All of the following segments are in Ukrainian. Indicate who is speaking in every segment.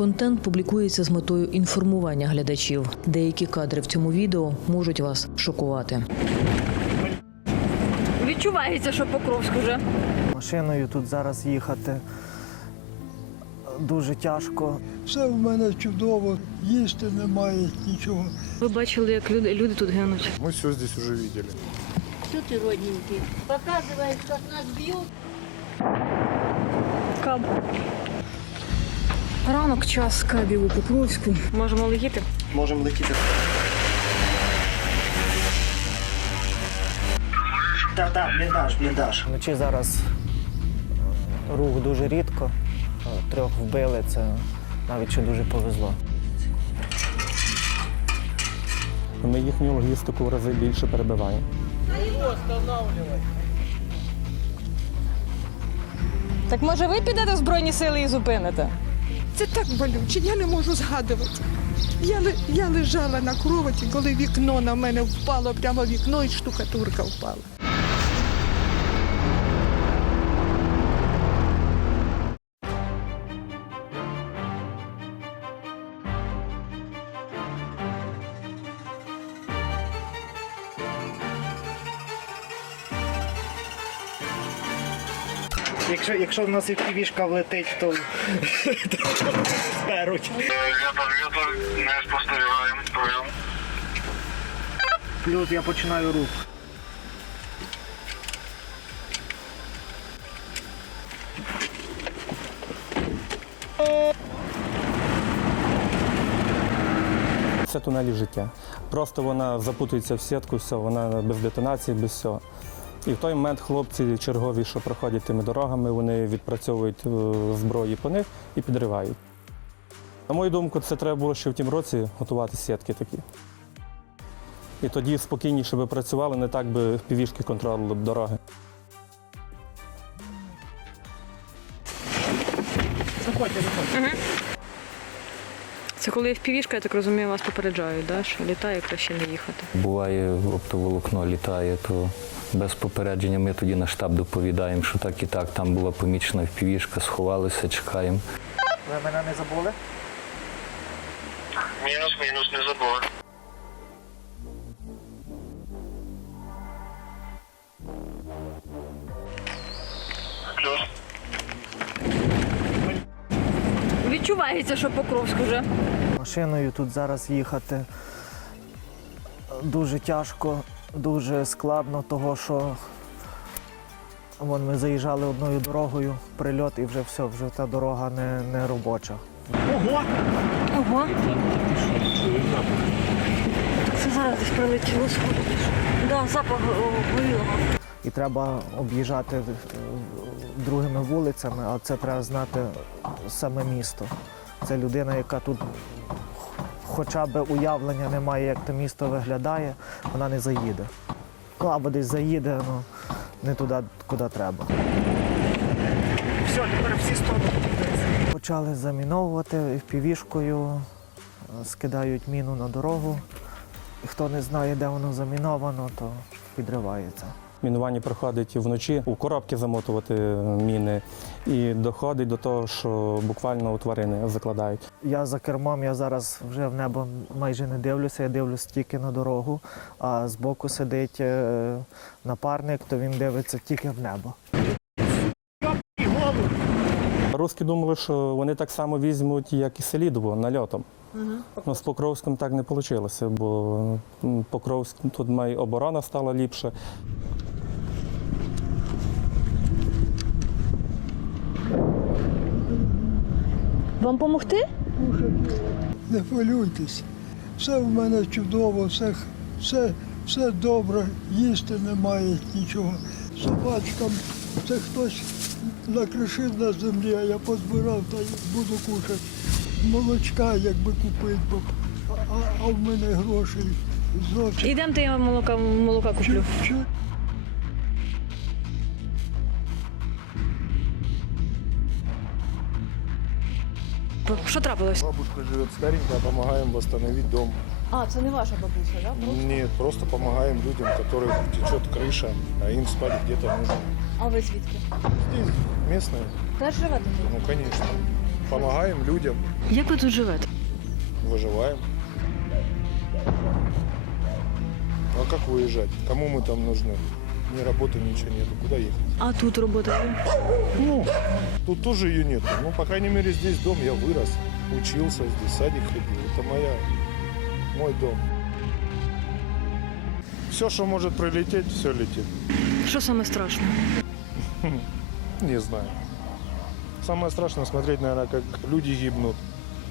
Speaker 1: Контент публікується з метою інформування глядачів. Деякі кадри в цьому відео можуть вас шокувати.
Speaker 2: Відчувається, що Покровськ уже.
Speaker 3: Машиною тут зараз їхати дуже тяжко.
Speaker 4: Все в мене чудово, їсти немає нічого.
Speaker 2: Ви бачили, як люди, люди тут гинуть.
Speaker 5: Мы все здесь уже видели.
Speaker 6: Что ты, родненький, показываешь, как нас бьют?
Speaker 2: Каб. Ранок час кабів у Покровську. Можемо летіти.
Speaker 3: Можемо летіти. Так, так, бліндаж, бліндаж. Вночі зараз е, рух дуже рідко. Е, Трьох вбили, це навіть ще дуже повезло.
Speaker 7: Ми їхню логістику в рази більше перебиваємо.
Speaker 2: Так може ви підете в Збройні сили і зупините?
Speaker 8: Це так болюче, я не можу згадувати. Я, я лежала на кроваті, коли вікно на мене впало, прямо вікно і штукатурка впала.
Speaker 3: Якщо, якщо в нас і півішка влетить, то,
Speaker 9: вітер, не спостерігаємо. Прийом.
Speaker 3: Плюс я починаю рух.
Speaker 7: Це тунелі життя. Просто вона запутується в сітку, все, вона без детонації, без всього. І в той момент хлопці чергові, що проходять тими дорогами, вони відпрацьовують е, зброї по них і підривають. На мою думку, це треба було ще в тім році готувати сітки такі. І тоді спокійніше би працювали, не так би півішки контролювали б дороги.
Speaker 2: Це коли впівішка, я так розумію, вас попереджають, да? що літає, краще не їхати.
Speaker 10: Буває, оптоволокно літає, то без попередження ми тоді на штаб доповідаємо, що так і так, там була помічена впівішка, сховалися, чекаємо.
Speaker 3: Ви мене не забули?
Speaker 9: Мінус, мінус, не забули. Плюс.
Speaker 2: Відчувається, що Покровськ уже.
Speaker 3: Машиною тут зараз їхати дуже тяжко, дуже складно, того що вон, ми заїжджали одною дорогою, прильот і вже все, вже та дорога не, не робоча.
Speaker 2: Ого. Це зараз десь прилетіло сходу. Да, запах горілого.
Speaker 3: І треба об'їжджати е, другими вулицями, а це треба знати саме місто. Це людина, яка тут хоча б уявлення не має, як те місто виглядає, вона не заїде. Ну або десь заїде, ну не туди, куди треба. Все, тепер всі сторони. Почали заміновувати півішкою, скидають міну на дорогу. І хто не знає, де воно заміновано, то підривається.
Speaker 7: Мінування проходить вночі, у коробки замотувати міни, і доходить до того, що буквально у тварини закладають.
Speaker 3: Я за кермом, я зараз вже в небо майже не дивлюся, я дивлюся тільки на дорогу, а збоку сидить е, напарник, то він дивиться тільки в небо.
Speaker 7: Руски думали, що вони так само візьмуть, як і Селідово, нальотом. Ну, з Покровськом так не вийшло, бо Покровськ тут має оборона стала ліпше.
Speaker 2: Вам помогти?
Speaker 4: Не хвилюйтесь. Все в мене чудово, все, все, все добре, їсти немає нічого. Собачкам це хтось накришив на землі, а я позбирав та буду кушати. Молочка якби купити, бо а, а в мене грошей зовсім.
Speaker 2: Ідемте, я вам молока, молока куплю.
Speaker 4: Чу- чу-
Speaker 2: Що трапилось?
Speaker 5: Бабушка живет старенькая, помогаем восстановить дом.
Speaker 2: А, це не ваша бабуся, так?
Speaker 5: Нет, просто помогаем людям, которых течет крыша, а им спать где-то нужно.
Speaker 2: А ви звідки?
Speaker 5: Здесь местные,
Speaker 2: Теж живете тут?
Speaker 5: ну конечно. помогаем людям,
Speaker 2: Як ви тут живете?
Speaker 5: выживаем. Ну, а как выезжать? Кому мы там нужны? Ни работы, ничего нету. Куда ехать?
Speaker 2: А тут робота є?
Speaker 5: Ну, тут тоже ее нету. Ну, по крайней мере, здесь дом, я вырос, учился здесь, садик ходил. Это моя, мой дом. Все, что может прилететь, все летит.
Speaker 2: Що саме страшне?
Speaker 5: Не знаю. Самое страшное смотреть, наверное, как люди гибнут,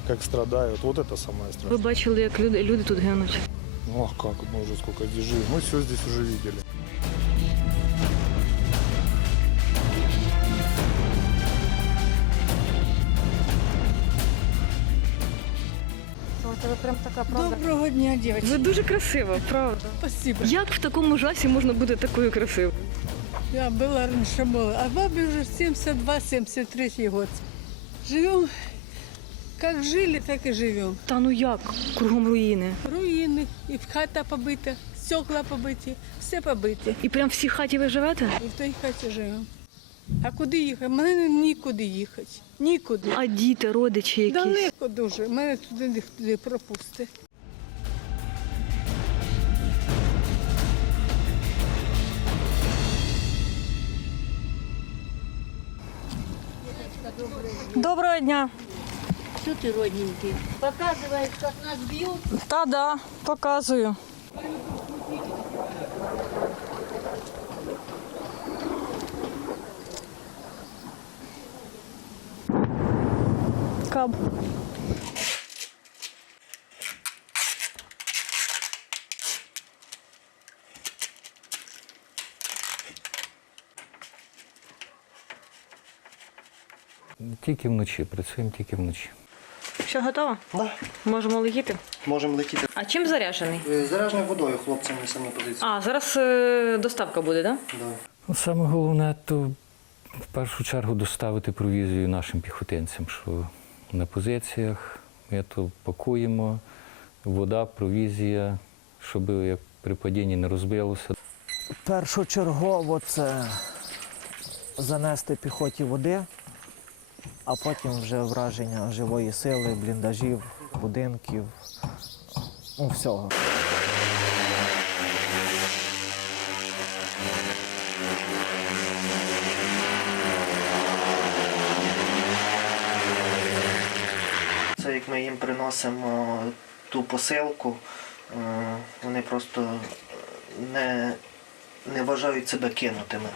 Speaker 5: как страдают. Вот это самое
Speaker 2: Ви
Speaker 5: страшное.
Speaker 2: бачили, як люди, люди тут гинуть.
Speaker 5: Ну а как, мы уже сколько здесь живем. Мы все здесь уже видели.
Speaker 6: Доброго дня, девочки.
Speaker 2: Ви дуже красива, правда.
Speaker 6: Спасибо.
Speaker 2: Як в такому жасі можна бути такою красивою?
Speaker 6: Я была раньше была, а бабе уже 72-73 год. Живем, как жили, так и живем.
Speaker 2: Та ну як? Кругом руїни.
Speaker 6: Руины, и хата побита, стекла побиті, все побите.
Speaker 2: І прям всі хаті ви живете?
Speaker 6: І в той хаті живемо. А куди їхати? Мене нікуди їхати. Нікуди.
Speaker 2: А діти, родичі якісь?
Speaker 6: Далеко дуже. Мене туди ніхто не пропустить.
Speaker 2: Доброго дня.
Speaker 6: Що ти, родненький? Показуєш, як нас б'ють.
Speaker 2: Та да, показую. Каб.
Speaker 10: Тільки вночі, працюємо тільки вночі.
Speaker 2: Все готово?
Speaker 11: Да,
Speaker 2: Можемо летіти.
Speaker 11: можемо летіти.
Speaker 2: А чим заряджений?
Speaker 11: Е, Зарядженою водою хлопцям на самі позиції.
Speaker 2: А, зараз е, доставка буде, так? Да?
Speaker 11: Да.
Speaker 10: Ну, Саме головне, то в першу чергу доставити провізію нашим піхотинцям, що на позиціях ми то пакуємо, вода, провізія, щоб як при падінні не розбилося.
Speaker 3: Першочергово це занести піхоті води, а потім вже враження живої сили, бліндажів, будинків, ну всього. Це як ми їм приносимо ту посилку, е, вони просто не, не вважають себе кинутими.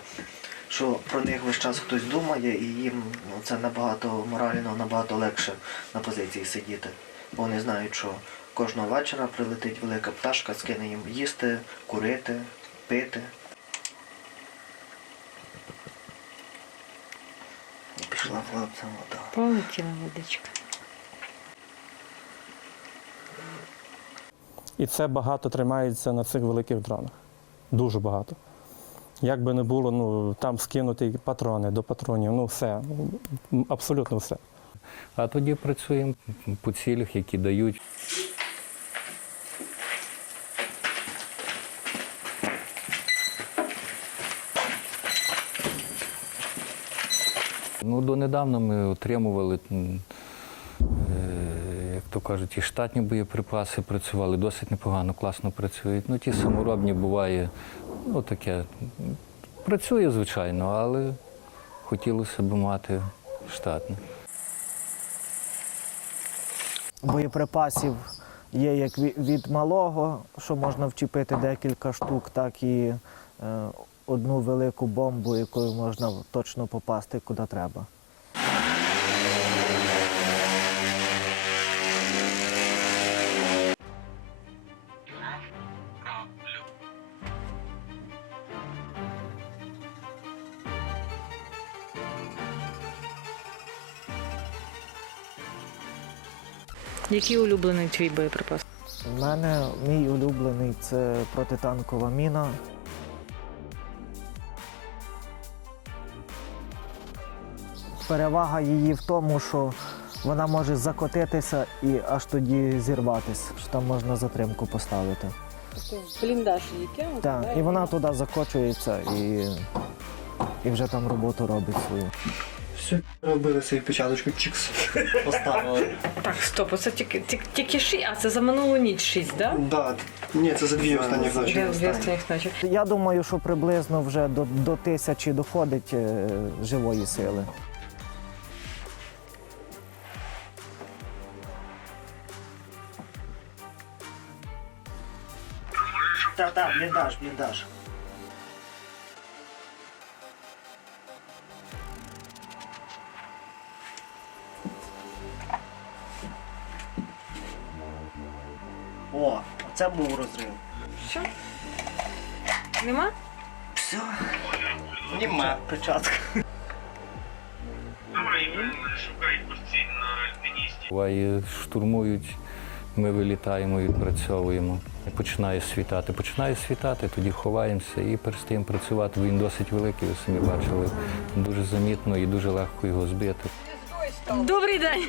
Speaker 3: Що про них весь час хтось думає, і їм це набагато морально, набагато легше на позиції сидіти. Бо вони знають, що кожного вечора прилетить велика пташка, скине їм їсти, курити, пити. Пішла хлопцям вода.
Speaker 2: Полетіла водичка.
Speaker 7: І це багато тримається на цих великих дронах. Дуже багато. Як би не було, ну там скинуті патрони до патронів, ну все, абсолютно все.
Speaker 10: А тоді працюємо по цілях, які дають. Ну, донедавна ми отримували, то кажуть, і штатні боєприпаси працювали, досить непогано, класно працюють. Ну, ті саморобні буває, ну таке. Працює, звичайно, але хотілося б мати штатне.
Speaker 3: боєприпасів є як від малого, що можна вчепити декілька штук, так і е, одну велику бомбу, якою можна точно попасти куди треба.
Speaker 2: Який улюблений твій боєприпас?
Speaker 3: У мене мій улюблений це протитанкова міна. Перевага її в тому, що вона може закотитися і аж тоді зірватися, що там можна затримку поставити.
Speaker 6: Бліндаж який?
Speaker 3: Так, і вона туди закочується і, і вже там роботу робить свою.
Speaker 11: Все, робили свою печаточку, чикс, поставили.
Speaker 2: Так, стоп, оце тільки, тільки, тільки шість, а це за минулу ніч шість, да?
Speaker 11: Да, ні, це за дві останні
Speaker 2: Дві,
Speaker 11: ночі.
Speaker 2: дві останніх ночі.
Speaker 3: Я думаю, що приблизно вже до, до тисячі доходить е, живої сили. Так, так, бліндаж, бліндаж. Це був розрив.
Speaker 2: Що? Нема?
Speaker 3: Все. Нема печатка.
Speaker 10: Буває, штурмують, ми вилітаємо, відпрацьовуємо. Починає світати. Починає світати, тоді ховаємося і перестаємо працювати, він досить великий, ви самі бачили. Дуже замітно і дуже легко його збити.
Speaker 2: Добрий день!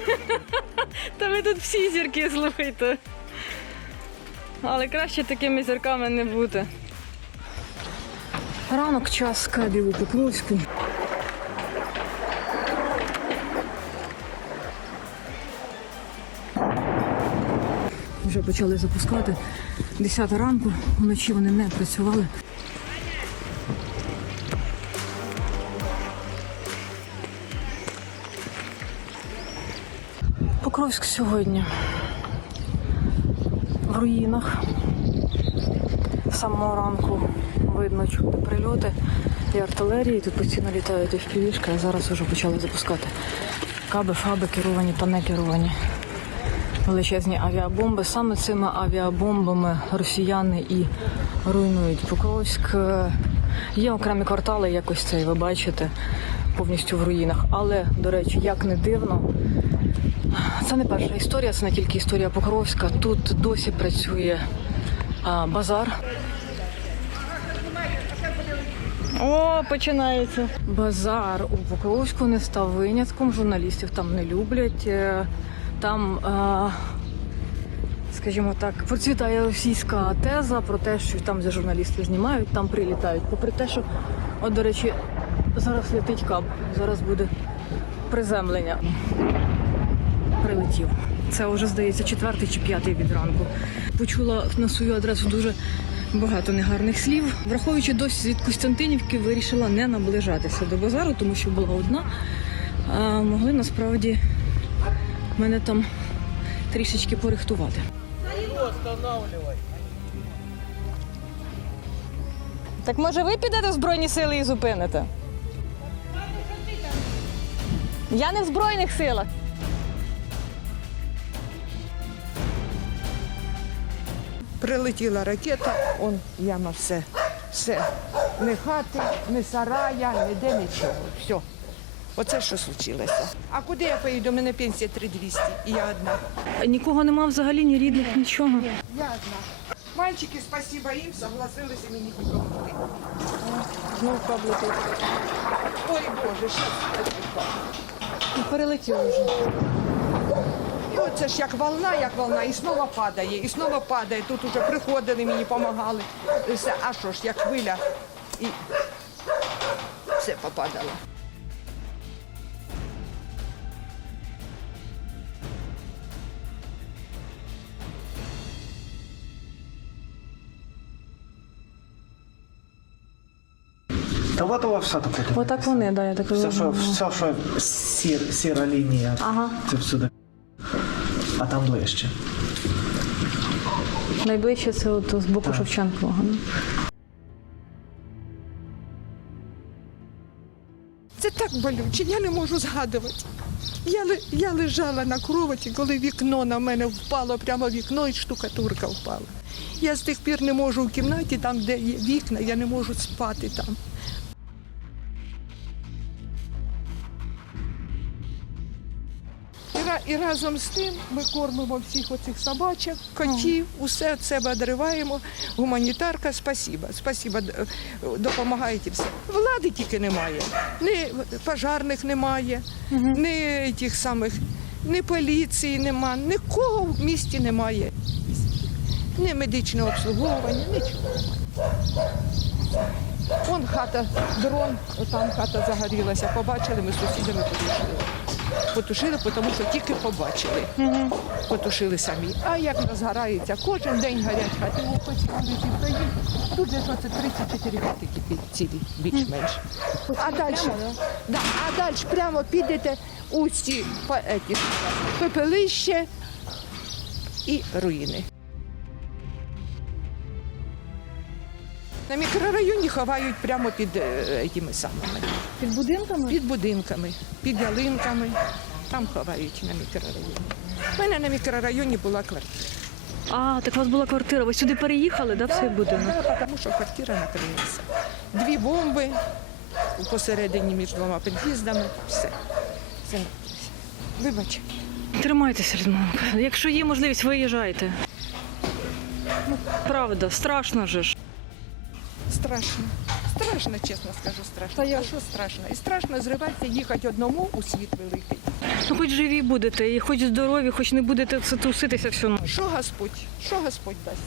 Speaker 2: Та ви тут всі зірки слухайте. Але краще такими зірками не бути. Ранок час кабів Покровську. Вже почали запускати. 10 ранку, вночі вони не працювали. Покровськ сьогодні руїнах. З самого ранку видно чути прильоти і артилерії. Тут постійно літають і впівішки, а зараз вже почали запускати каби, фаби керовані та не керовані. Величезні авіабомби. Саме цими авіабомбами росіяни і руйнують Покровськ. Є окремі квартали, якось це, ви бачите, повністю в руїнах. Але, до речі, як не дивно, це не перша історія, це не тільки історія Покровська. Тут досі працює а, базар. О, починається. Базар у Покровську не став винятком. Журналістів там не люблять. Е, Там, а, скажімо так, процвітає російська теза про те, що там, де журналісти знімають, там прилітають. Попри те, що, от, до речі, зараз летить кап, зараз буде приземлення прилетів. Це вже здається четвертий чи п'ятий від ранку. Почула на свою адресу дуже багато негарних слів. Враховуючи досвід від Костянтинівки, вирішила не наближатися до базару, тому що була одна. А могли насправді мене там трішечки порихтувати. Так може ви підете в Збройні сили і зупините? Я не в Збройних силах.
Speaker 8: Прилетіла ракета, он яма все. Все. Ні хати, ні сарая, ніде нічого. Все. Оце що случилося. А куди я поїду? У мене пенсія 3200 і я одна.
Speaker 2: Нікого нема взагалі, ні рідних, нічого.
Speaker 8: Я одна. Мальчики, спасибо їм, согласилися мені допомогти.
Speaker 2: Знову каблі тут.
Speaker 8: Ой, Боже, що це?
Speaker 2: Перелетіло вже.
Speaker 8: І оце ж як волна, як волна, і знову падає, і знову падає. Тут уже приходили, мені допомагали. Все. А що ж, як хвиля, і все попадало.
Speaker 3: Та воно все таке.
Speaker 2: Отак вони, да, я так
Speaker 3: Все, що, все, що сір, сіра лінія,
Speaker 2: Ага.
Speaker 3: це всюди. А там ближче.
Speaker 2: Найближче це от з боку
Speaker 3: Так.
Speaker 2: Шевченкового. ну.
Speaker 8: Це так болюче, я не можу згадувати. Я, я лежала на кроваті, коли вікно на мене впало, прямо вікно і штукатурка впала. Я з тих пір не можу в кімнаті, там, де є вікна, я не можу спати там. І, разом з тим ми кормимо всіх оцих собачок, котів, усе від себе одриваємо. Гуманітарка, спасіба. Спасіба, допомагаєте все. Влади тільки немає. Ні пожарних немає, ні тих самих, ні поліції немає, нікого в місті немає. Ні медичного обслуговування, нічого. Вон хата, дрон, там хата загорілася. Побачили, ми з сусідами потушили. Потушили, тому що тільки побачили. Потушили самі. А як розгорається, кожен день горять хати. Хоч вулиці стоїть. Тут же що це 34 хати кипить цілі, більш-менш. А далі, да, а далі прямо підете у ці пепелище і руїни. На мікрорайоні ховають прямо під е, тими самими.
Speaker 2: Під будинками?
Speaker 8: Під будинками, під ялинками. Там ховають на мікрорайоні. У мене на мікрорайоні була квартира.
Speaker 2: А, так у вас була квартира. Ви сюди переїхали, да, в цей будинок?
Speaker 8: Да, тому що квартира накрилася. Дві бомби посередині між двома під'їздами. Все. Все. Вибач.
Speaker 2: Тримайтеся, Людмилка. Якщо є можливість, виїжджайте. Ну, правда, страшно же ж.
Speaker 8: Страшно. Страшно, чесно скажу, страшно. Та я що страшно? І страшно зриватися, їхати одному у світ великий.
Speaker 2: Ну, хоч живі будете, і хоч здорові, хоч не будете труситися всю ніч.
Speaker 8: Що Господь? Що Господь дасть?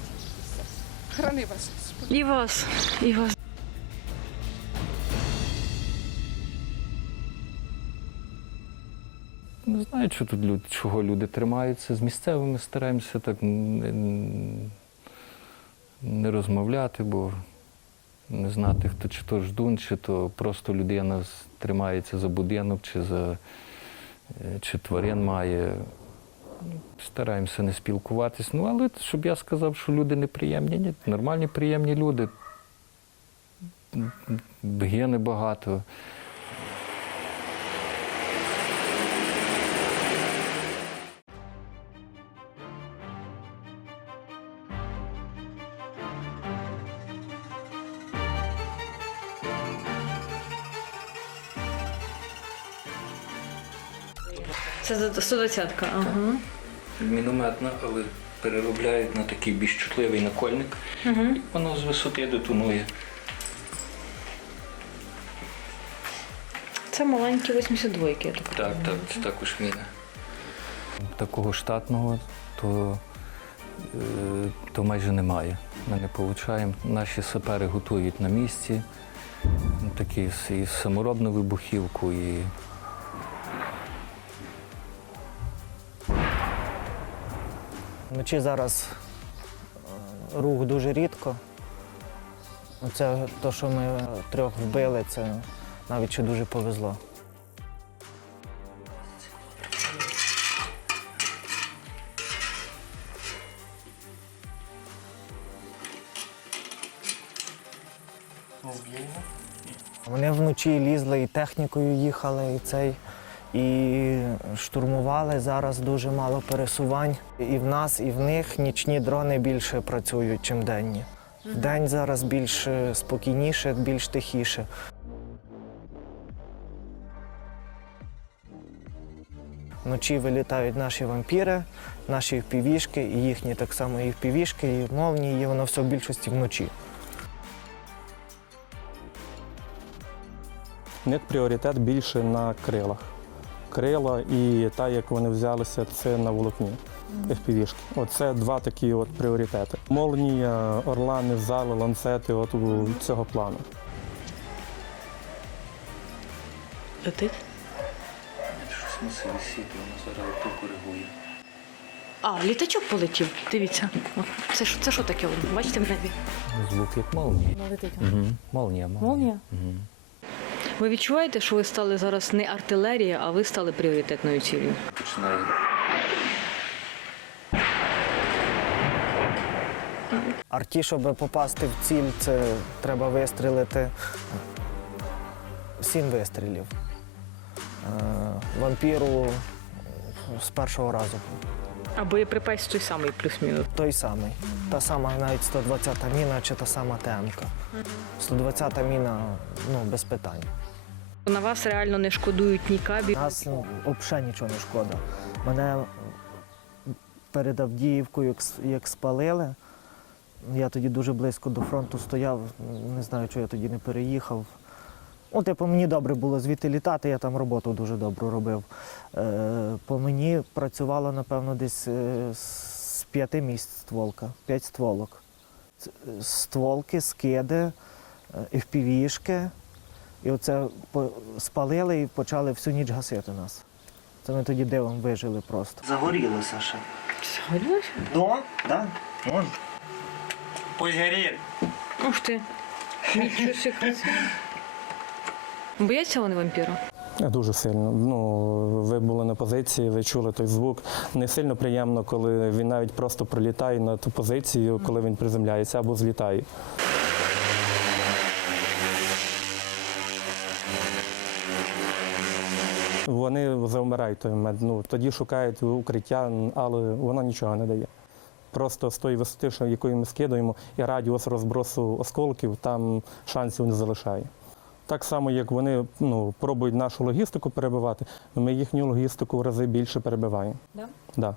Speaker 8: Храни вас, Господь.
Speaker 2: І вас, і вас.
Speaker 10: Не знаю, що тут люди, чого люди тримаються. З місцевими стараємося так не, не розмовляти, бо не знати, хто чи то ждун, чи то просто людина тримається за будинок, чи за е, чи тварин має. Стараємося не спілкуватись. Ну, але щоб я сказав, що люди неприємні, ні, нормальні приємні люди. Гени багато.
Speaker 2: Це 120-ка, ага.
Speaker 10: мінометна, але переробляють на такий більш чутливий накольник. І воно з висоти детонує.
Speaker 2: Це маленькі 82-ки, я так
Speaker 10: Так, так, це також міна. Такого штатного то, е, то майже немає. Ми не получаємо. Наші сапери готують на місці. Такі і саморобну вибухівку, і
Speaker 3: Вночі зараз е, рух дуже рідко. Це те, що ми трьох вбили, це навіть ще дуже повезло. Вони вночі лізли і технікою їхали, і цей, і штурмували. Зараз дуже мало пересувань. І в нас, і в них нічні дрони більше працюють, ніж денні. День зараз більш е, спокійніше, більш тихіше. Вночі вилітають наші вампіри, наші впівішки, і їхні так само і впівішки, і мовні, і воно все в більшості вночі.
Speaker 7: У них пріоритет більше на крилах. Крила і та, як вони взялися, це на волокні. FPV-шки. Оце два такі от пріоритети. Молнія, орлани, зали, ланцети от у цього плану.
Speaker 2: Летить.
Speaker 10: щось мусить висіти, воно зараз то коригує.
Speaker 2: А, літачок полетів. Дивіться. О, Це що, це що таке? Бачите в небі?
Speaker 10: Звук як молнії.
Speaker 2: Летить.
Speaker 10: Угу. Молнія, молнія.
Speaker 2: Молнія?
Speaker 10: Угу.
Speaker 2: Ви відчуваєте, що ви стали зараз не артилерія, а ви стали пріоритетною цілею?
Speaker 10: Починає
Speaker 3: Арті, щоб попасти в ціль, це треба вистрілити сім вистрілів. Е, Вампіру з першого разу
Speaker 2: А боєприпас той самий плюс-мінус.
Speaker 3: той самий. Та сама навіть 120-та міна чи та сама ТМК. 120-та міна ну, без питань.
Speaker 2: На вас реально не шкодують ні кабі.
Speaker 3: Нас взагалі нічого не шкода. Мене перед Авдіївкою, як, спалили, я тоді дуже близько до фронту стояв, не знаю, чого я тоді не переїхав. Ну, типу, мені добре було звідти літати, я там роботу дуже добру робив. Е, по мені працювало, напевно, десь е, з п'яти місць стволка, п'ять стволок. Стволки, скиди, FPV-шки, і оце по- спалили і почали всю ніч гасити нас. Це ми тоді дивом вижили просто. Загорілося ще.
Speaker 2: Горілося?
Speaker 3: Ну, так? Вон.
Speaker 11: Пусть.
Speaker 2: Ух ти. Нічого. Бояться вони вампіра?
Speaker 7: Дуже сильно. Ну, ви були на позиції, ви чули той звук. Не сильно приємно, коли він навіть просто прилітає на ту позицію, коли він приземляється або злітає. Вони завмирають той момент. Ну, тоді шукають укриття, але воно нічого не дає. Просто з тої висоти, що якою ми скидаємо, і радіус розбросу осколків, там шансів не залишає. Так само, як вони ну, пробують нашу логістику перебивати, ми їхню логістику в рази більше перебиваємо.
Speaker 2: Да?
Speaker 7: Да.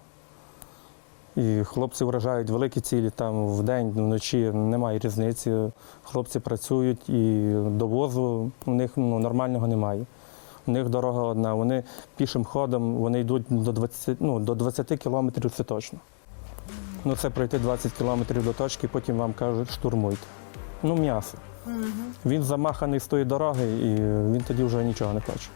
Speaker 7: І хлопці вражають великі цілі там вдень, вночі немає різниці. Хлопці працюють і довозу у них ну, нормального немає. У них дорога одна. Вони пішим ходом вони йдуть до 20, ну, до 20 кілометрів це точно. Ну, це пройти 20 кілометрів до точки, потім вам кажуть, штурмуйте. Ну, м'ясо. Він замаханий з тої дороги, і він тоді вже нічого не хоче.